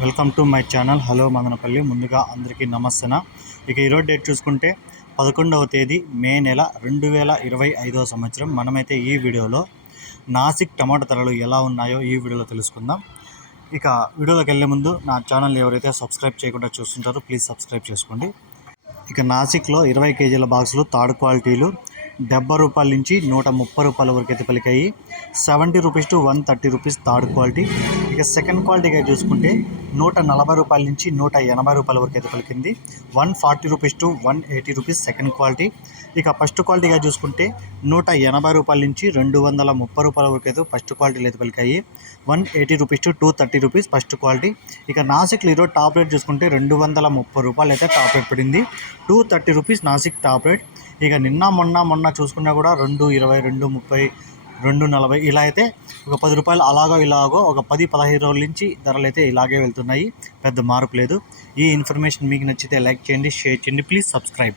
Welcome to my channel. Hello Madanapalle. ముందుగా అందరికీ నమస్తన. ఇక ఈరోజు డేట్ చూసుకుంటే పదకొండవ తేదీ మే నెల రెండు వేల ఇరవై ఐదవ సంవత్సరం. మనమైతే ఈ వీడియోలో నాసిక్ టమాటా ధరలు ఎలా ఉన్నాయో ఈ వీడియోలో తెలుసుకుందాం. ఇక వీడియోలోకి వెళ్ళే ముందు నా ఛానల్ ఎవరైతే సబ్స్క్రైబ్ చేయకుండా చూస్తుంటారో ప్లీజ్ సబ్స్క్రైబ్ చేసుకోండి. ఇక నాసిక్లో ఇరవై కేజీల బాక్సులు థర్డ్ క్వాలిటీలు డెబ్బై రూపాయల నుంచి నూట ముప్పై రూపాయల వరకు అయితే పలికాయి. Seventy rupees to one thirty rupees third quality. ఇక సెకండ్ క్వాలిటీగా చూసుకుంటే నూట నలభై రూపాయల నుంచి నూట ఎనభై రూపాయల వరకు అయితే పలికింది. One forty rupees to one eighty rupees second quality ఇక ఫస్ట్ క్వాలిటీగా చూసుకుంటే నూట ఎనభై రూపాయల నుంచి రెండు వందల ముప్పై రూపాయల వరకు అయితే ఫస్ట్ క్వాలిటీలు అయితే పలికాయి. One eighty rupees to two thirty rupees first quality ఇక నాసిక్ లీరో టాప్ రేట్ చూసుకుంటే రెండు వందల ముప్పై రూపాయలు అయితే టాప్ రేట్ పడింది. Two thirty rupees Nasik top rate ఇక నిన్న మొన్న మొన్న చూసుకున్నా కూడా రెండు ఇరవై రెండు ముప్పై రెండు నలభై. ఇలా అయితే ఒక పది రూపాయలు అలాగో ఇలాగో ఒక పది పదహైదు రోజుల నుంచి ధరలు అయితే ఇలాగే వెళ్తున్నాయి. పెద్ద మార్పు లేదు. ఈ ఇన్ఫర్మేషన్ మీకు నచ్చితే లైక్ చేయండి షేర్ చేయండి. Please subscribe.